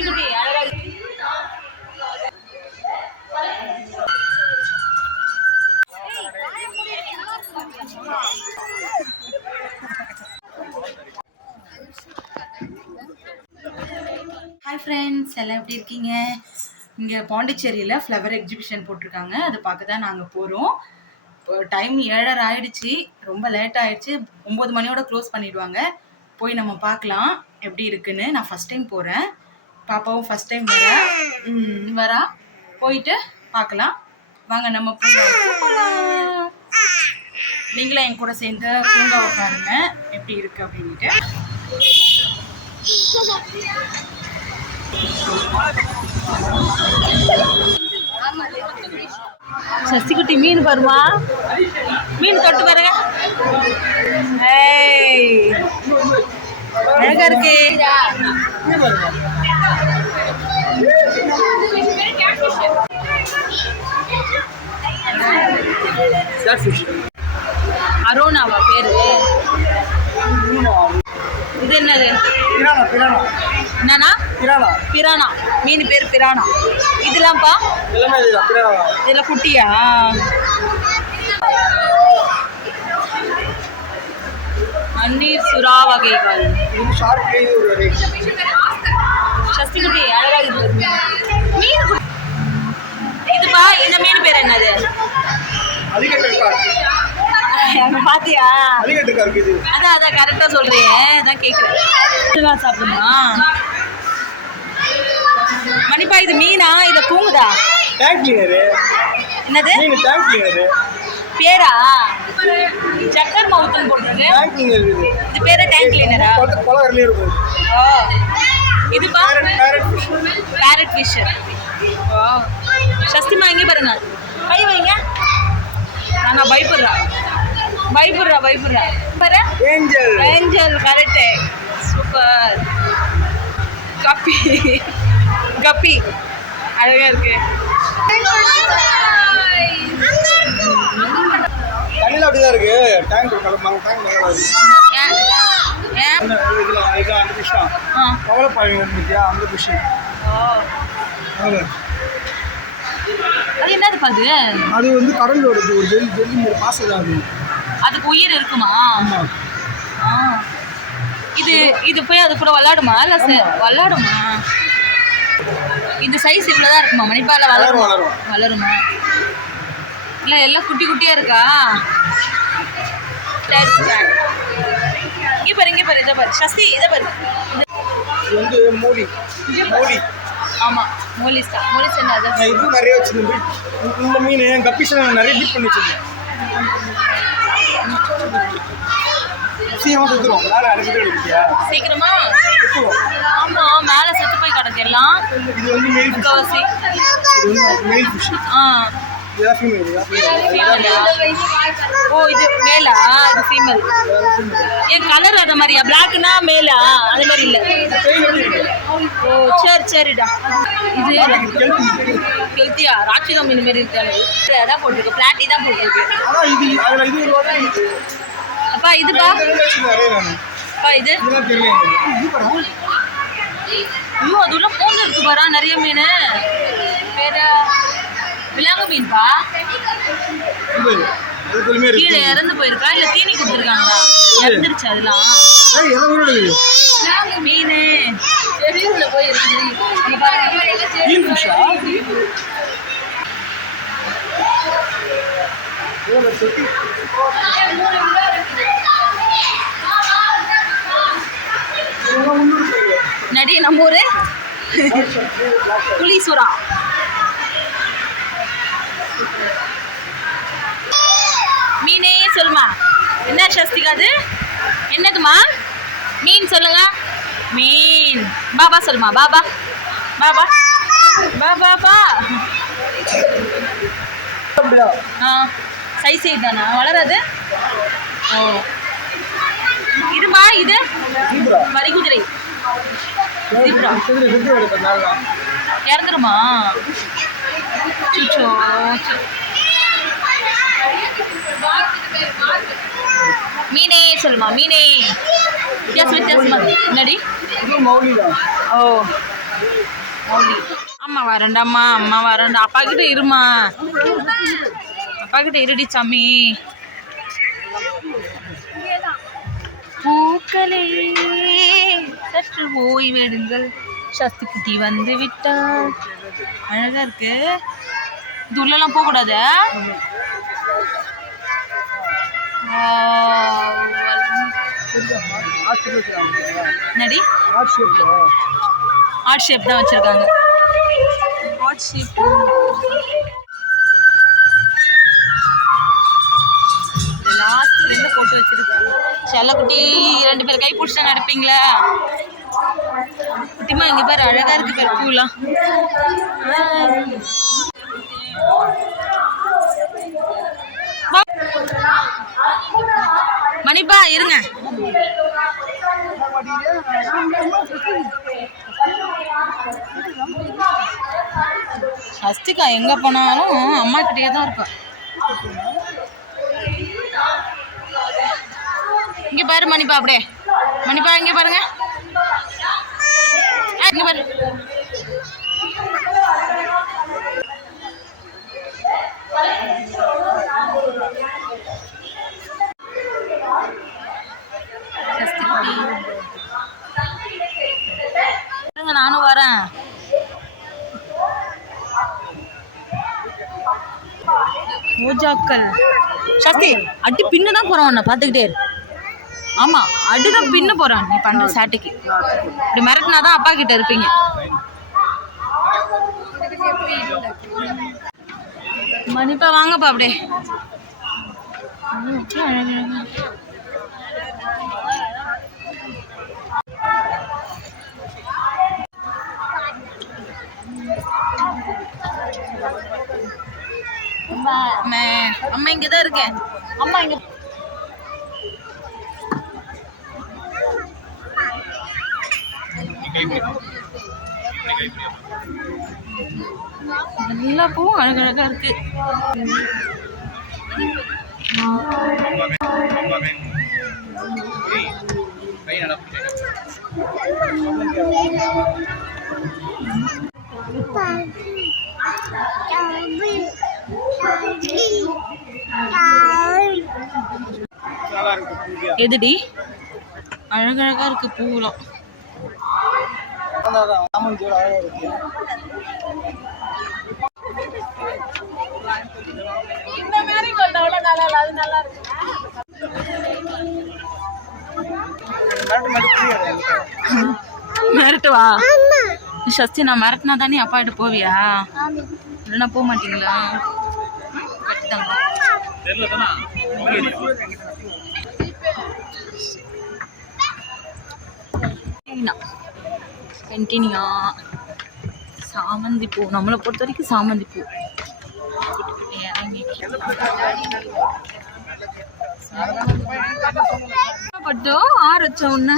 சசிகுட்டி அழகா hi friends, எல்லாம் எப்படி இருக்கீங்க? இங்கே பாண்டிச்சேரியில் ஃப்ளவர் எக்ஸிபிஷன் போட்டிருக்காங்க. அதை பார்க்க தான் நாங்கள் போகிறோம். டைம் 7:30 ஆயிடுச்சு, ரொம்ப லேட் ஆயிடுச்சு. 9 மணியோட க்ளோஸ் பண்ணிடுவாங்க. போய் நம்ம பார்க்கலாம் எப்படி இருக்குன்னு. நான் ஃபஸ்ட் டைம் போகிறேன், பாப்பாவும் ஃபஸ்ட் டைம் வரா. போயிட்டு பார்க்கலாம் வாங்க. நம்ம பூங்காவுக்கு போகலாம். நீங்களும் என் கூட சேர்ந்து பூங்காவை பாருங்க எப்படி இருக்கு அப்படின்ட்டு. சசிகுட்டி மீன் பாருமா, மீன் தொட்டு பாருங்க. அழகா இருக்கு. அரோனாவா பேரு? இது என்னது? என்னன்னா பிரானா மீன் பேர் பிரானா. இதெல்லாம்ப்பா இதெல்லாம் குட்டியா? அன்னீர் சுறா வகைகள். சசிகுட்டி அழகா இருக்கு மீன். இதுப்பா இந்த மீன் பேர் என்னது? பாத்தியா? அதான் அதான் கரெக்டா சொல்றீங்க. அதான் கேக்குறேன். சாப்பிடுமா மணிப்பா? இது மீனா இல்ல தூங்குதா? என்னது பேரா? சக்கர் மவுத்துன்னு போட்டுருக்கு. இது பேரு டேங்க் கிளீனரா? ஓ, இதுப்பா பேரட் ஃபிஷ். ஓ, சஸ்திமா இங்கே பாருங்க, கை வைங்க. நாங்க பயப்படுறா பாரு. Angel correct, super. கப்பி அழகா இருக்கு. தண்ணில அப்படிதான் இருக்கு. டேங்க் அது என்னது பாது? அது வந்து கடலோட ஒரு ஜெல்லி பாசம். அதுக்கு உயிர் இருக்குமா? இது போய் அது கூட விளையாடுமா? இல்ல விளையாடுமா? இந்த சைஸ் இவ்வளவுதான் இருக்குமா மணிப்பால? வளருமா? இல்ல எல்லாம் குட்டி குட்டியா இருக்கா? இங்க பாரு இதை பாரு சஸ்தி, இதை பாரு. வந்து மோடி. ஆமா, மோலிஸ் என்ன? அது இது நிறைய வச்சிருந்தேன். இந்த மீன் கப்பீஸ் நிறைய பீட் பண்ணி வச்சிருந்தேன். சீக்கிரமா ஆமா, மேல செத்து போய் கிடக்கு எல்லாம். இது வந்து மெயில் முக்காவாசி. Mail fish. ஓ, இது மேலா? இது ஃபீமேல். ஏன் கலர் அத மாதிரியா? பிளாக்னா மேலா? அது மாதிரி இல்ல. ஓ சரிடா. இது கெல்த்தியா? ராட்சிகம் மீன் மாதிரி இருக்காது. அதான் போட்டிருக்கு, பிளாட்டி தான் போட்டிருக்கு. அப்பா இதுப்பா இது ஐயோ, அது உள்ள பூந்து இருக்கு பாரா, நிறைய மீன். பேர விலாங்கு மீன்பா. கீழே இறந்து போயிருக்கா இல்ல தீனி கொடுத்துருக்காங்களா? இறந்துருச்சு அதெல்லாம். மீன் தெருவுல போய் இருக்கு. நடி நம்ம ஊரு புலிசுரா. மீனே சொல்லுமா, என்ன சஸ்திகா? அது என்னதுமா? மீன் சொல்லுங்க. மீன் பாபா சொல்லுமா. பாபா சைஸ் தானா வளராது? ஓ, இதுமா இது மறிக்குதிரை. இறந்துருமா? மீனே சொல்லுமா. மீனே வித்தியாசமா என்னடி? ஓ, அம்மா வரேன்டா, அம்மா வரேன்டா. அப்பா கிட்ட இருமா, அப்பா கிட்ட இருடி சாமி. பூக்களே சற்று ஓய்வெடுங்கள், சக்தி குட்டி வந்து விட்டார். அழகா இருக்கு. இது உள்ளலாம் போக கூடாது. நடி ஹார்ட் ஷேப் தான் வச்சிருக்காங்க. Heart shape. லாஸ்ட்ல போட்டு வச்சிருக்காங்க. செல்லக்குட்டி 2 பேர் கை பிடிச்சா நடப்பீங்களா? குட்டிமா இங்க பாரு, அழகா இருக்கு பாரு பூலாம். மணிப்பா இருங்க. சஸ்திகா எங்க போனாலும் அம்மா கிட்டே தான் இருக்கும். இங்க பாரு மணிப்பா, அப்படியே மணிப்பா இங்க பாருங்க, இங்க பாரு. நானும் வரேன். ஓஜாக்கள் சக்தி அடி பின்னு தான் போறான். உன்னை பார்த்துக்கிட்டே இரு. ஆமா, அடிதான் பின்ன போறான். நீ பண்ற சாட்டைக்கு இப்படி மிரட்டினாதான் அப்பா கிட்ட இருப்பீங்க. மணிப்பா வாங்கப்பா அப்படியே. அம்மா இங்கதான் இருக்கேன். அம்மா இங்க எல்லா பூவும் அழகழகா இருக்கு. எதுடி அழகழகா இருக்கு பூலாம். மிரட்டுவா சஸ்தி? நான் மிரட்டினா தானே அப்பா கிட்ட போவியா? இல்லைன்னா போக மாட்டீங்களா? கண்டினியா சாமந்தி பூ. நம்மளை பொறுத்த வரைக்கும் சாமந்தி பூ. பட்டு ஆறு வச்ச உடனே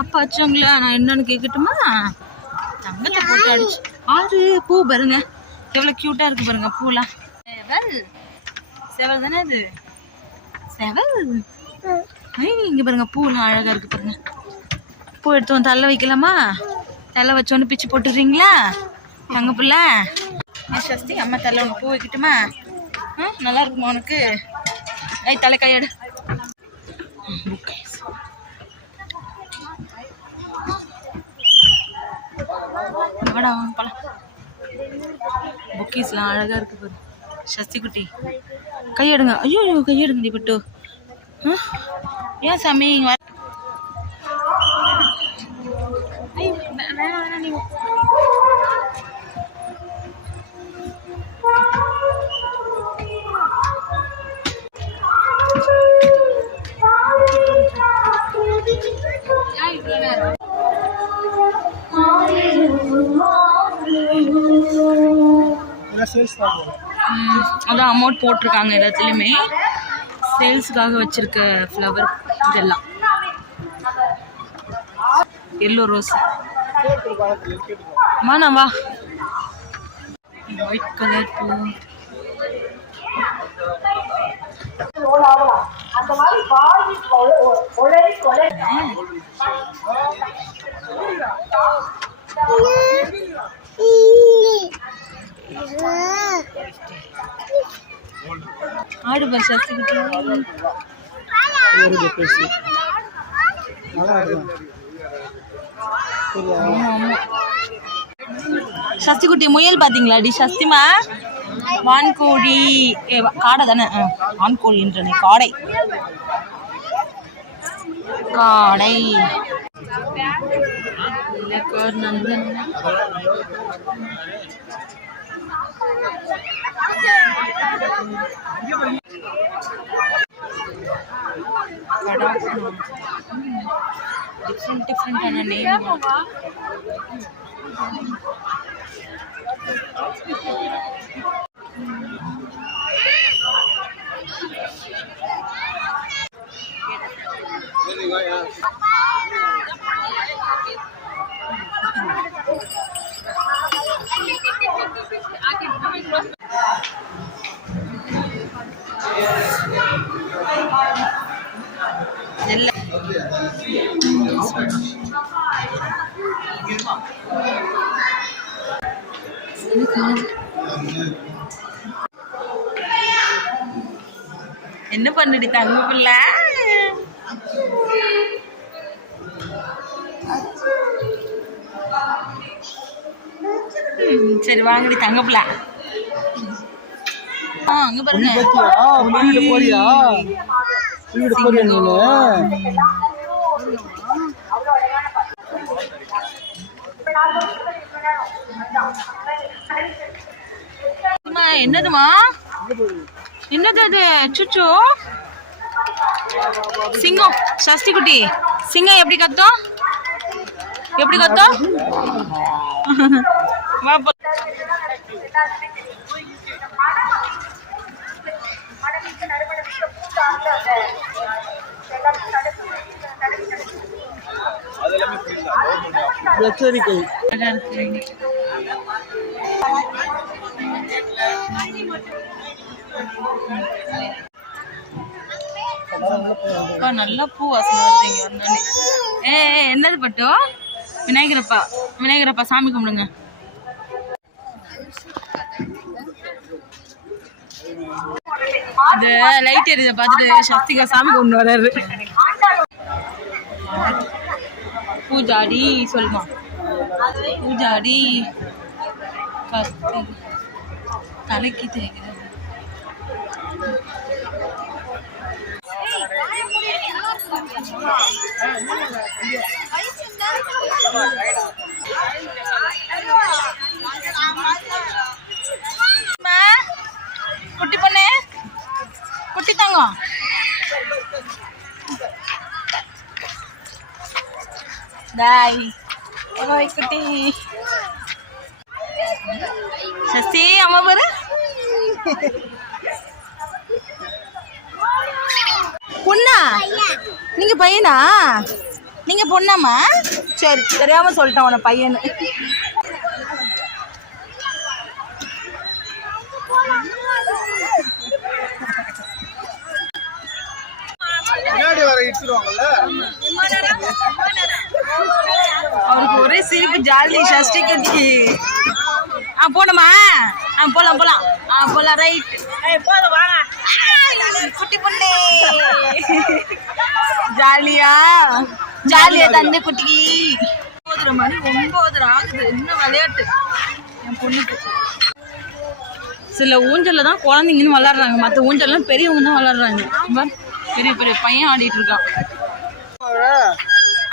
அப்பா வச்சவங்களா? நான் என்னன்னு கேட்கட்டுமா? தங்கத்தை போட்டு அடிச்சு ஆறு பூ பாருங்க, எவ்வளவு கியூட்டா இருக்கு பாருங்க பூலாம். செவல் செவல் தானே அது, செவல். இங்க பாருங்க பூலாம் அழகா இருக்கு பாருங்க. பூ எடுத்து வந்து தள்ள வைக்கலாமா? தள்ள வச்சோன்னு பிச்சு போட்டுறீங்களா தங்க பிள்ளை? சஸ்தி அம்மா தள்ள உனக்கு பூ வைக்கட்டுமா? நல்லா இருக்குமா உனக்கு? தலை கையாடு. புக்கீஸ்லாம் அழகா இருக்கு பாரு சஸ்தி குட்டி. கையெடுங்க. ஐயோ கையெடுங்கடி பட்டு. ஏன் சாமி இங்க வர? அதான் அமௌண்ட் போட்டிருக்காங்க எல்லாத்துலேயுமே. சேல்ஸுக்காக வச்சிருக்க ஃப்ளவர் இதெல்லாம். எல்லோ ரோஸ் வா. ஒயிட் கலர் பூ. ஆடு பஸ் சஸ்தி குட்டி. சஸ்தி குட்டி முயல் பாத்தீங்களாடி? சஸ்திமா வான்கோழி காடை தானே? வான்கோழின்ற காடை காடை நந்தன். டிஃப்ரெண்டான நேம். என்ன பண்ணுடி தங்க பிள்ளை? சரி வாங்கடி தங்க பிள்ளை. அங்க பாருங்க. என்னதுமா? என்னது அது? சுச்சு சிங்கம். சஷ்டி குட்டி சிங்கம் எப்படி கத்தும்? எப்படி கத்தும்? எச்சரிக்கை. நல்லா பூ வாசனை வருது இங்க வந்தோடனே. என்னது பட்டு? விநாயகரப்பா. விநாயகரப்பா சாமி கும்பிடுங்க. இந்த லைட் எரியுத பார்த்துட்டு சக்திகா சாமி கொண்டு வர்றாரு. பூஜாடி சொல்லுமா? பூஜாடி தலைக்கு தேய்க்கிறது. குட்டி பொண்ணு குட்டி தங்கம். டாய் ஓய் குட்டி சசி அம்மா பாரு. பொண்ணா? நீங்க பையனா? நீங்க பொண்ணாமா? சரி தெரியாம சொல்லிட்டேன் உன பையனு. அவருக்கு ஒரே சிரிப்பு ஜாலி. சஷ்டி குட்டி போணுமா? போலாம் போலாம் போலாம். ரைட் குட்டி பொண்ணு ஜாலியா ஜாலியா தந்தை குட்டி. 9 மணி 9 ஆகுது. இன்னும் விளையாட்டு என் பொண்ணுக்கு. சில ஊஞ்சல்ல தான் குழந்தைங்கன்னு விளையாடுறாங்க. மற்ற ஊஞ்சல்லாம் பெரியவங்க தான் விளையாடுறாங்க. பெரிய பெரிய பையன் ஆடிட்டு இருக்கான்.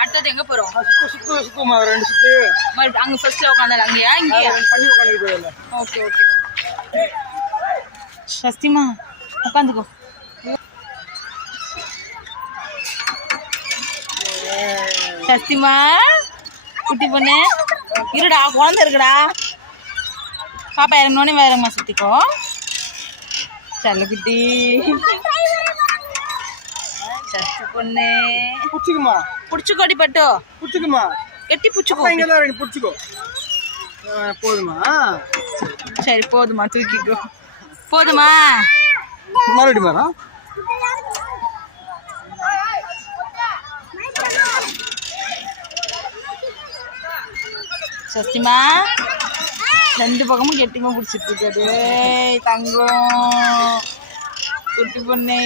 அடுத்தது எங்க போறோம்? அங்க ஃபர்ஸ்ட்ல உட்காந்தால அங்கயா? இங்கயா? Okay okay. சஸ்திமா உட்காந்துக்கோ. சஸ்திமா குட்டி பொண்ணு இருடா, குழந்தை இருக்குடா. பாப்பா இறங்கினோடனே வேறம்மா சுத்திக்கோ. செல்ல குட்டி சஸ்தி பொண்ணு புடிச்சுக்குமா? புடிச்சுக்கோடி பட்டு. புடிச்சுக்குமா? கெட்டி புடிச்சுக்கோ. இங்க தான் இருக்கு. புடிச்சுக்கோ. போதுமா? சரி போதுமா, தூக்கிக்கோ. போதுமா? மறுபடியும் வரா? சஸ்திமா ரெண்டு பக்கமும் கெட்டிமா பிடிச்சிட்டு இருக்காது. தங்கம் குட்டி பொண்ணே.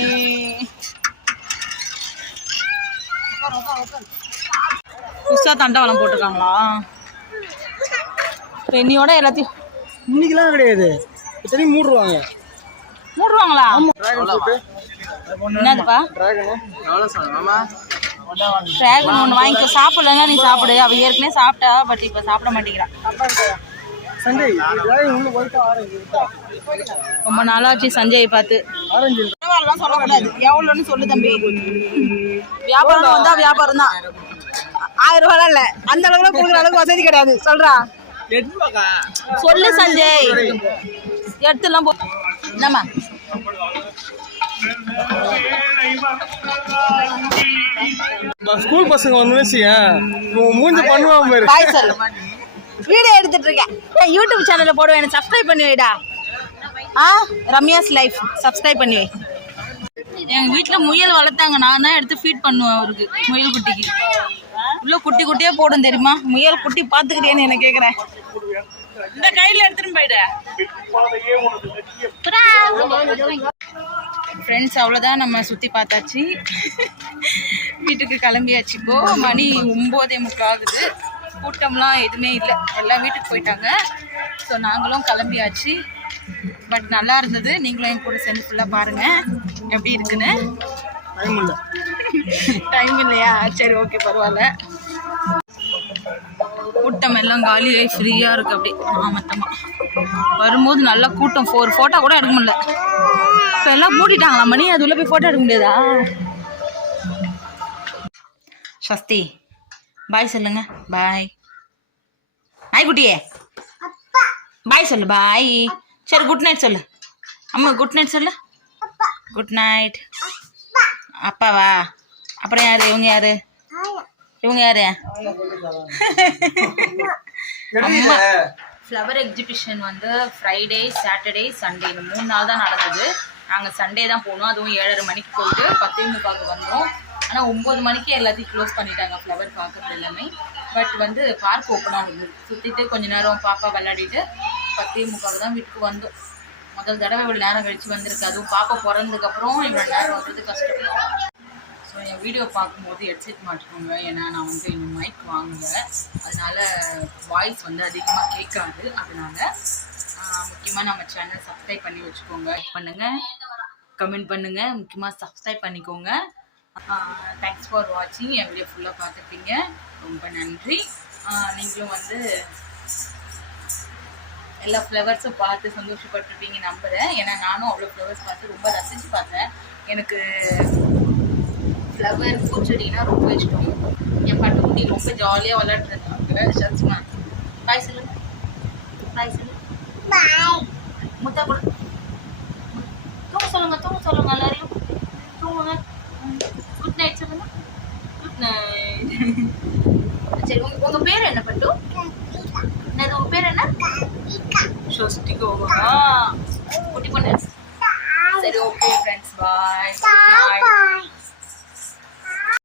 புதுசா தண்டவாளம் போட்டிருக்காங்களா? பெண்ணியோட எல்லாத்தையும் இன்னைக்கெல்லாம் கிடையாது, இத்தனையும் மூடுவாங்க. மூடுவாங்களா? என்னதுப்பா? டிராகன் ஒன்று வாங்கிக்க. சாப்பிடலன்னா நீ சாப்பிடு. அவ ஏற்கனவே சாப்பிட்டா, பட் இப்போ சாப்பிட மாட்டேங்கிறான். சஞ்சய் உள்ள போயிட்டு ஆரஞ்சு ரொம்ப நாளாச்சு சஞ்சய் பார்த்து. பரவாயில்லாம் சொல்லக்கூடாது, எவ்வளோன்னு சொல்லு தம்பி. வியாபாரம் வந்தா வியாபாரம் தான். 1000 ரூபாய் இல்ல, அந்த அளவுக்கு கொடுக்குற அளவுக்கு வசதி கிடையாது. சொல்றா சொல்லு சஞ்சய். எடுத்துலாம் போ. என்னம்மா ஸ்கூல் பசங்க வந்து மூஞ்சி பண்ணுவாங்க பாரு. பாய் சொல்லு. வீடியோ எடுத்துட்டு இருக்கேன். யூடியூப் சேனல்ல போடுவேன், எனக்கு சப்ஸ்கிரைப் பண்ணி வைடா. ரம்யாஸ் லைஃப் சப்ஸ்கிரைப் பண்ணி வை. எங்க வீட்டுல முயல் வளர்த்தாங்க, நான் தான் எடுத்து ஃபீட் பண்ணுவேன் அவருக்கு. முயல் குட்டிக்கு உள்ள குட்டி குட்டியே போடும் தெரியுமா? முயல் குட்டி பாத்துக்கிட்டேன்னு என்ன கேக்குறேன். இந்த கையில எடுத்துட்டு போயிட. ஃப்ரெண்ட்ஸ், அவ்வளோதான், நம்ம சுற்றி பார்த்தாச்சு. வீட்டுக்கு கிளம்பியாச்சு. இப்போ மணி 9:45 ஆகுது. கூட்டம்லாம் எதுவுமே இல்லை, எல்லாம் வீட்டுக்கு போயிட்டாங்க. ஸோ நாங்களும் கிளம்பியாச்சு. பட் நல்லா இருந்தது. நீங்களும் என் கூட சேர்ந்து ஃபுல்லாக பாருங்கள் எப்படி இருக்குன்னு. டைம் இல்லையா? சரி, ஓகே, பரவாயில்ல. கூட்டம் எல்லாம் காலியாகி ஃப்ரீயாக இருக்குது. அப்படி மொத்தமாக வரும்போது நல்லா கூட்டம். 4 ஃபோட்டோ கூட எடுக்க முடியல. இப்போ எல்லாம் மூடிட்டாங்களா மணி? அது உள்ள போய் ஃபோட்டோ எடுக்க முடியாதா? சஸ்தி பாய் சொல்லுங்க. பாய் நாய்க்குட்டியே, பாய் சொல்லு. பாய். சரி, குட் நைட் சொல்லு. அம்மா குட் நைட் சொல்லு. Good night. அப்பாவா? அப்புறம் யாரு இவங்க? யாரு இவங்க? யாரு? அம்மா. ஃப்ளவர் எக்ஸிபிஷன் வந்து ஃப்ரைடே, சாட்டர்டே, சண்டே இந்த 3 நாள் தான் நடந்தது. நாங்கள் சண்டே தான் போனோம். அதுவும் 7:30 மணிக்கு போயிட்டு 10:45 வந்தோம். ஆனால் 9 மணிக்கு எல்லாத்தையும் க்ளோஸ் பண்ணிட்டாங்க ஃப்ளவர் பார்க்குறது எல்லாமே. பட் வந்து பார்க் ஓப்பனாக இருந்தது. சுற்றிட்டு கொஞ்ச நேரம் பாப்பா விளையாடிட்டு 10:45 தான் வீட்டுக்கு வந்தோம். முதல் தடவை இவ்வளோ நேரம் கழித்து வந்திருக்கு. அதுவும் பாப்பா பிறந்ததுக்கப்புறம் இவ்வளோ நேரம் வந்தது கஷ்டம். ஸோ என் வீடியோ பார்க்கும்போது ஹெட்செட் மாட்டிக்கோங்க. ஏன்னா நான் வந்து இன்னும் மைக் வாங்கலை, அதனால் வாய்ஸ் வந்து அதிகமாக கேட்காது. அதனால் முக்கியமாக நம்ம சேனல் சப்ஸ்கிரைப் பண்ணி வச்சுக்கோங்க. லைக் பண்ணுங்கள், கமெண்ட் பண்ணுங்கள், முக்கியமாக சப்ஸ்கிரைப் பண்ணிக்கோங்க. தேங்க்ஸ் ஃபார் வாட்சிங். என் வீடியோ ஃபுல்லாக பார்த்துருப்பீங்க, ரொம்ப நன்றி. நீங்களும் வந்து எல்லா ஃப்ளவர்ஸும் பார்த்து சந்தோஷப்பட்டிருப்பீங்க நம்புகிறேன். ஏன்னா நானும் அவ்வளோ ஃப்ளவர்ஸ் பார்த்து ரொம்ப ரசித்து பார்த்தேன். எனக்கு ஃப்ளவர் பூச்செடினா ரொம்ப இஷ்டம். என் பட்டுக்குட்டி ரொம்ப ஜாலியாக விளையாடுறாங்க. சச்சுமா பாய் சொல்லுங்க. பாய் சொல்லுங்க. பாய். முத்தா கூட தூங்க சொல்லுங்க. தூங்க சொல்லுங்க. எல்லாரையும் தூங்குங்க. குட் நைட் சொல்லுங்க. Good night. சரி, உங்கள் பேர் என்ன? பட்டு என்னது? உங்கள் பேர் என்ன? ஸ்வஸ்திகா.